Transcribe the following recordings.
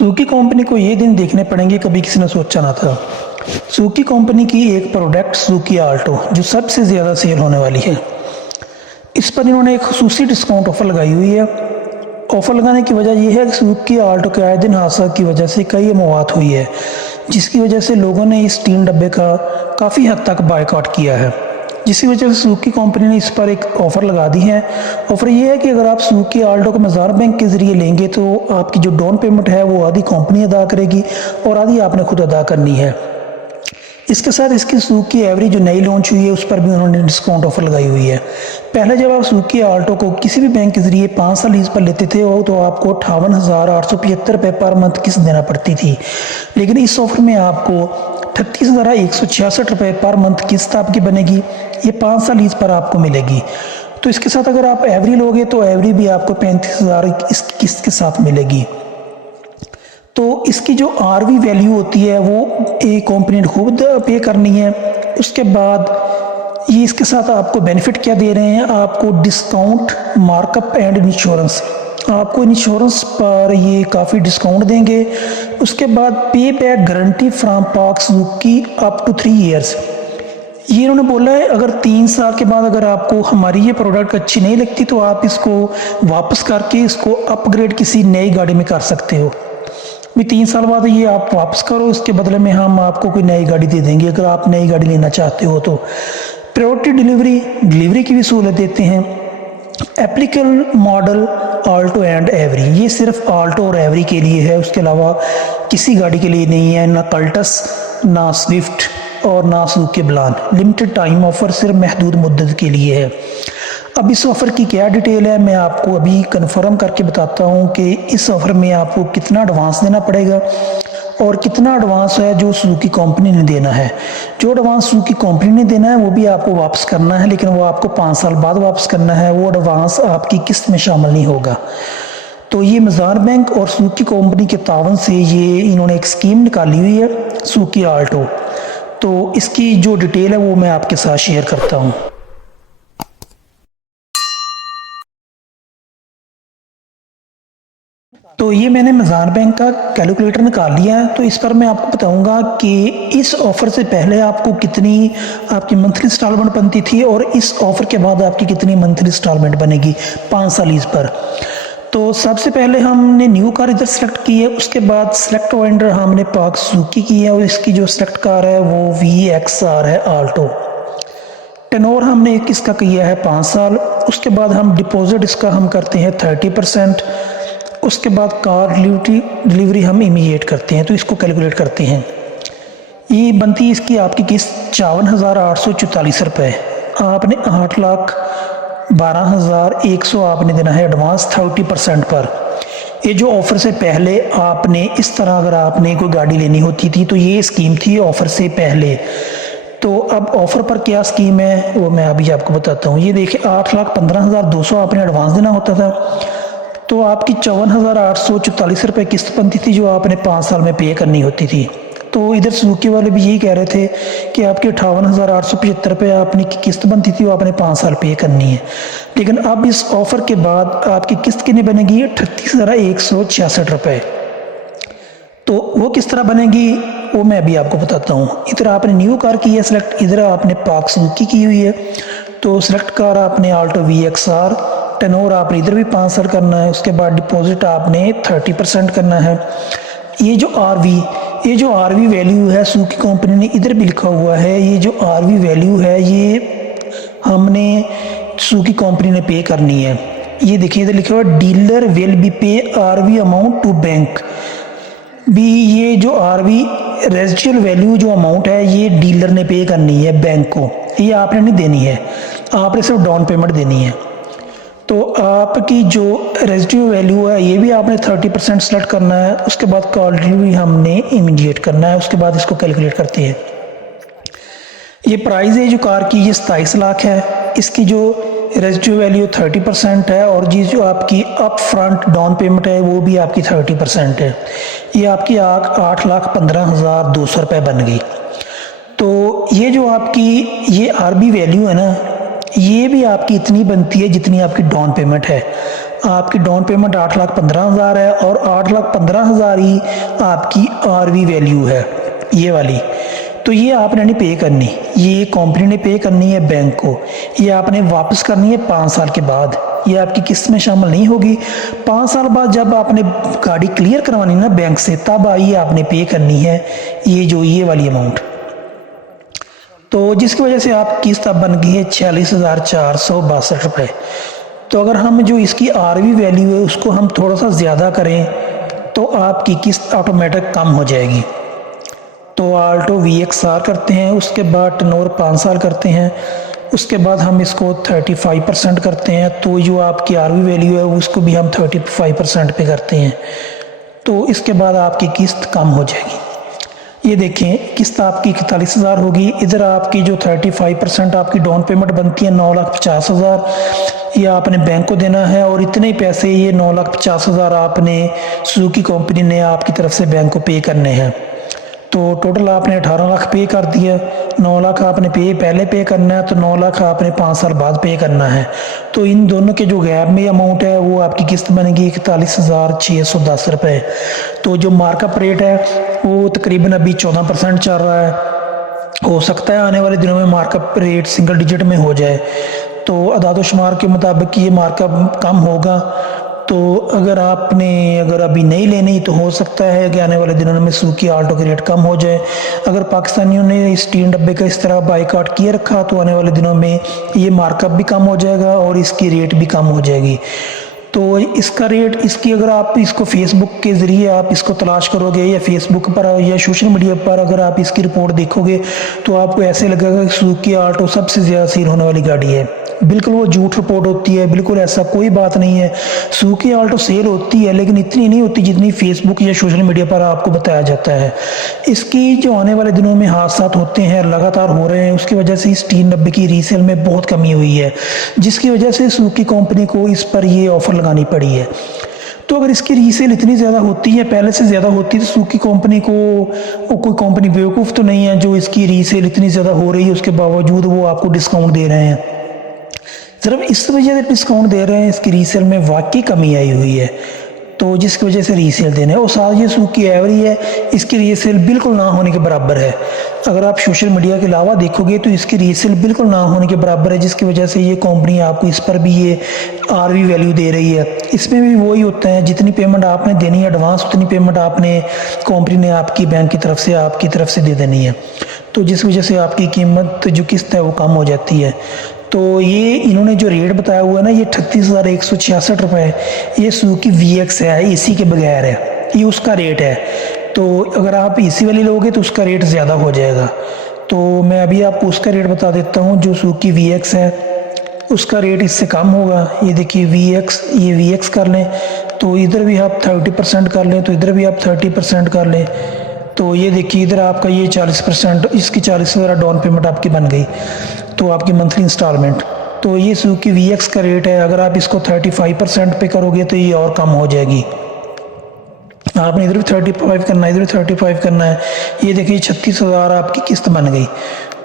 Suzuki company को ये दिन देखने पड़ेंगे कभी किसी ने सोचा ना था। सुजुकी कंपनी की एक प्रोडक्ट सुजुकी आल्टो जो सबसे ज़्यादा सेल होने वाली है, इस पर इन्होंने एक खसूसी डिस्काउंट ऑफ़र लगाई हुई है। ऑफ़र लगाने की वजह यह है कि सुजुकी आल्टो के आए दिन हादसा की वजह से कई मौत हुई है, जिसकी वजह से लोगों ने इस 3 डब्बे का काफ़ी हद तक बायकॉट किया है, जिसकी वजह से सुजुकी कंपनी ने इस पर एक ऑफ़र लगा दी है। ऑफ़र ये है कि अगर आप सुजुकी आल्टो को मज़ार बैंक के ज़रिए लेंगे तो आपकी जो डाउन पेमेंट है वो आधी कंपनी अदा करेगी और आधी आपने खुद अदा करनी है। इसके साथ इसकी सुजुकी एवरी जो नई लॉन्च हुई है उस पर भी उन्होंने डिस्काउंट ऑफ़र लगाई हुई है। पहले जब आप सुजुकी आल्टो को किसी भी बैंक के ज़रिए 5 साल लीज़ पर लेते थे तो आपको 58,875 रुपये पर मंथ किस्त देना पड़ती थी, लेकिन इस ऑफ़र में आपको 38,166 रुपये पर मंथ किस्त आपकी बनेगी। ये 5 साल लीज़ पर आपको मिलेगी। तो इसके साथ अगर आप एवरी लोगे तो एवरी भी आपको 35,000 इस किस्त के साथ मिलेगी। तो इसकी जो आरवी वैल्यू होती है वो एक कंपनी ने खुद पे करनी है। उसके बाद ये इसके साथ आपको बेनिफिट क्या दे रहे हैं, आपको डिस्काउंट मार्कअप एंड इंश्योरेंस, आपको इंश्योरेंस पर ये काफ़ी डिस्काउंट देंगे। उसके बाद पे बैक गारंटी फ्रॉम पाक सुजुकी अप टू 3 ईयर्स। ये इन्होंने बोला है अगर 3 साल के बाद अगर आपको हमारी ये प्रोडक्ट अच्छी नहीं लगती तो आप इसको वापस करके इसको अपग्रेड किसी नई गाड़ी में कर सकते हो। भी 3 साल बाद ये आप वापस करो, इसके बदले में हम आपको कोई नई गाड़ी दे देंगे अगर आप नई गाड़ी लेना चाहते हो तो। प्रायोरिटी डिलीवरी की भी सहूलत देते हैं। Applicable model Alto and every, ये सिर्फ आल्टो और एवरी के लिए है, उसके अलावा किसी गाड़ी के लिए नहीं है, ना कल्टस, ना स्विफ्ट और ना Suzuki Balan. Limited time offer सिर्फ महदूद मुद्दत के लिए है। अब इस ऑफ़र की क्या डिटेल है मैं आपको अभी कंफर्म करके बताता हूँ कि इस ऑफ़र में आपको कितना एडवांस देना पड़ेगा और कितना एडवांस है जो सुजुकी कंपनी ने देना है। जो एडवांस सुजुकी कंपनी ने देना है वो भी आपको वापस करना है, लेकिन वो आपको 5 साल बाद वापस करना है, वो एडवांस आपकी किस्त में शामिल नहीं होगा। तो ये मज़ार बैंक और सुजुकी कंपनी के तावन से ये इन्होंने एक स्कीम निकाली हुई है सुजुकी आल्टो। तो इसकी जो डिटेल है वो मैं आपके साथ शेयर करता हूँ। तो ये मैंने मज़ार बैंक का कैलकुलेटर निकाल लिया है, तो इस पर मैं आपको बताऊंगा कि इस ऑफ़र से पहले आपको कितनी आपकी मंथली इंस्टॉलमेंट बनती थी और इस ऑफ़र के बाद आपकी कितनी मंथली इंस्टॉलमेंट बनेगी 5 साल लीज पर। तो सबसे पहले हमने न्यू कार इधर सेलेक्ट की है, उसके बाद सेलेक्ट वेंडर हमने पाक सुजुकी की है और इसकी जो सेलेक्ट कार है वो VXR है आल्टो। टेनोर हमने इसका किया है 5 साल। उसके बाद हम डिपॉजिट इसका हम करते हैं 30%। उसके बाद कार डिलीवरी हम इमीडिएट करते हैं, तो इसको कैलकुलेट करते हैं। ये बनती है इसकी आपकी किस्त 54,844 रुपये। आपने 8,12,100 आपने देना है एडवांस 30% पर। ये जो ऑफ़र से पहले आपने इस तरह अगर आपने कोई गाड़ी लेनी होती थी तो ये स्कीम थी ऑफ़र से पहले। तो अब ऑफ़र पर क्या स्कीम है वो मैं अभी आपको बताता हूँ। ये देखिए 8,15,200 आपने एडवांस देना होता था, तो आपकी 54,844 रुपये किस्त बनती थी जो आपने 5 साल में पे करनी होती थी। तो इधर सुजुकी वाले भी यही कह रहे थे कि आपकी 58,875 रुपये आपने की किस्त बनती थी वो आपने 5 साल पे करनी है। लेकिन अब इस ऑफ़र के बाद आपकी किस्त कितनी बनेगी 38,166 रुपये। तो वो किस तरह बनेगी वो मैं अभी आपको बताता हूँ। इधर आपने न्यू कार की है सेलेक्ट, इधर आपने पाक सुजुकी की हुई है। तो सेलेक्ट कार आपने आल्टो VXR, टेनोर आपने इधर भी 5 साल करना है। उसके बाद डिपॉजिट आपने 30% करना है। ये जो आरवी वैल्यू है सुजुकी कंपनी ने इधर भी लिखा हुआ है, ये जो आरवी वैल्यू है ये हमने सुजुकी कंपनी ने पे करनी है। ये देखिए इधर लिखा हुआ है डीलर विल बी पे आरवी अमाउंट टू बैंक भी। ये जो आरवी रेजिडुअल वैल्यू जो अमाउंट है ये डीलर ने पे करनी है बैंक को, ये आपने नहीं देनी है, आपने सिर्फ डाउन पेमेंट देनी है। तो आपकी जो रेजिडुअल वैल्यू है ये भी आपने 30% सेलेक्ट करना है। उसके बाद कार डिलीवरी हमने इमीडिएट करना है। उसके बाद इसको कैलकुलेट करते हैं। ये प्राइस है जो कार की ये 27 लाख है। इसकी जो रेजिडुअल वैल्यू 30% है और ये जो आपकी अप फ्रंट डाउन पेमेंट है वो भी आपकी 30% है। ये आपकी 8,15,200 रुपये बन गई। तो ये जो आपकी ये आरबी वैल्यू है ना, ये भी आपकी इतनी बनती है जितनी आपकी डाउन पेमेंट है। आपकी डाउन पेमेंट 8,15,000 है और 8,15,000 ही आपकी आरवी वैल्यू है ये वाली। तो ये आपने नहीं पे करनी, ये कंपनी ने पे करनी है बैंक को, ये आपने वापस करनी है 5 साल के बाद, ये आपकी किस्त में शामिल नहीं होगी। 5 साल बाद जब आपने गाड़ी क्लियर करवानी ना बैंक से, तब आइए आपने पे करनी है ये वाली अमाउंट। तो जिसकी वजह से आप किस्त अब बन गई है 46,462 रुपये। तो अगर हम जो इसकी आरवी वैल्यू है उसको हम थोड़ा सा ज़्यादा करें तो आपकी किस्त ऑटोमेटिक कम हो जाएगी। तो आल्टो VXR करते हैं, उसके बाद टर्नओवर 5 साल करते हैं, उसके बाद हम इसको 35% करते हैं, तो जो आपकी आरवी वैल्यू है उसको भी हम 35% पे करते हैं। तो इसके बाद आपकी किस्त कम हो जाएगी। ये देखें किस्त आपकी 41,000 होगी। इधर आपकी जो 35% आपकी डाउन पेमेंट बनती है 9,50,000, ये आपने बैंक को देना है और इतने पैसे ये 9,50,000 आपने सुजुकी कंपनी ने आपकी तरफ से बैंक को पे करने हैं। तो टोटल आपने 18 लाख पे कर दिया, 9 लाख आपने पहले पे करना है, तो 9 लाख आपने 5 साल बाद पे करना है। तो इन दोनों के जो गैप में अमाउंट है वो आपकी किस्त बनेगी 41,610 रुपये। तो जो मार्कअप रेट है वो तकरीबन अभी 14% चल रहा है। हो सकता है आने वाले दिनों में मार्कअप रेट सिंगल डिजिट में हो जाए। तो अदाद-ओ-शुमार के मुताबिक ये मार्कअप कम होगा। तो अगर अभी नहीं लेनी तो हो सकता है कि आने वाले दिनों में सुजुकी आल्टो के रेट कम हो जाए। अगर पाकिस्तानियों ने इस 3 डब्बे का इस तरह बाइकआउट किए रखा तो आने वाले दिनों में ये मार्कअप भी कम हो जाएगा और इसकी रेट भी कम हो जाएगी। तो इसका रेट अगर आप इसको फेसबुक के ज़रिए आप इसको तलाश करोगे या फेसबुक पर या सोशल मीडिया पर अगर आप इसकी रिपोर्ट देखोगे तो आपको ऐसे लगेगा कि सुजुकी आल्टो सबसे ज़्यादा सेल होने वाली गाड़ी है। बिल्कुल वो झूठ रिपोर्ट होती है, बिल्कुल ऐसा कोई बात नहीं है। सुजुकी आल्टो सेल होती है लेकिन इतनी नहीं होती जितनी फेसबुक या सोशल मीडिया पर आपको बताया जाता है। इसकी जो आने वाले दिनों में हादसात होते हैं लगातार हो रहे हैं, उसकी वजह से इस 3 डब्बे की रीसेल में बहुत कमी हुई है, जिसकी वजह से सुजुकी कंपनी को इस पर ये ऑफ़र लगानी पड़ी है। तो अगर इसकी रीसेल इतनी ज़्यादा होती है, पहले से ज़्यादा होती है, तो सुजुकी कंपनी को कोई कंपनी बेवकूफ़ तो नहीं है जो इसकी रीसेल इतनी ज़्यादा हो रही है उसके बावजूद वो आपको डिस्काउंट दे रहे हैं। सिर्फ इस वजह से डिस्काउंट दे रहे हैं, इसकी रीसेल में वाकई कमी आई हुई है, तो जिसकी वजह से रीसेल देने और साथ ये सुजुकी एवरी है, इसकी रीसेल बिल्कुल ना होने के बराबर है। अगर आप सोशल मीडिया के अलावा देखोगे तो इसकी रीसेल बिल्कुल ना होने के बराबर है, जिसकी वजह से ये कंपनी आपको इस पर भी ये आरवी वैल्यू दे रही है। इसमें भी वही होता है, जितनी पेमेंट आपने देनी है एडवांस उतनी पेमेंट आपने कंपनी ने आपकी बैंक की तरफ से दे देनी है। तो जिस वजह से आपकी कीमत जो किस्त है वो कम हो जाती है। तो ये इन्होंने जो रेट बताया हुआ है ना, ये 38,166 रुपये, ये सुजुकी VX है, एसी के बगैर है, ये उसका रेट है। तो अगर आप एसी वाली लोगे तो उसका रेट ज़्यादा हो जाएगा। तो मैं अभी आपको उसका रेट बता देता हूँ। जो सुजुकी VX है उसका रेट इससे कम होगा। ये देखिए ये VX कर लें तो इधर भी आप 30% कर लें, तो इधर भी आप 30% कर लें। तो ये देखिए इधर आपका ये 40%, इसकी 40,000 डाउन पेमेंट आपकी बन गई, तो आपकी मंथली इंस्टॉलमेंट। तो ये सुजुकी VX का रेट है। अगर आप इसको 35% पे करोगे तो ये और कम हो जाएगी। आपने इधर भी 35 करना है, इधर भी 35 करना है। ये देखिए 36,000 आपकी किस्त बन गई,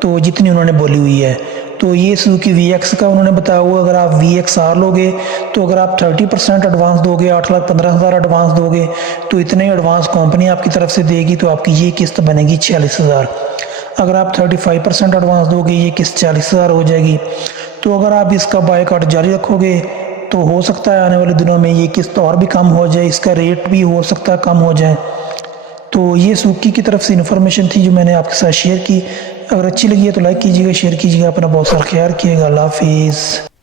तो जितनी उन्होंने बोली हुई है। तो ये सुजुकी VX का उन्होंने बताया हुआ। अगर आप VXR लोगे तो अगर आप 30% एडवांस दोगे, 8,15,000 एडवांस दोगे, तो इतने एडवांस कंपनी आपकी तरफ से देगी, तो आपकी ये किस्त बनेगी 46,000। अगर आप 35% एडवांस दोगे ये किस्त 40,000 हो जाएगी। तो अगर आप इसका बायकॉट जारी रखोगे तो हो सकता है आने वाले दिनों में ये किस्त और भी कम हो जाए, इसका रेट भी हो सकता है कम हो जाए। तो ये सुजुकी की तरफ से इन्फॉर्मेशन थी जो मैंने आपके साथ शेयर की। अगर अच्छी लगी है तो लाइक कीजिएगा, शेयर कीजिएगा, अपना बहुत सारा ख्याल रखिएगा। अल्लाह हाफिज़।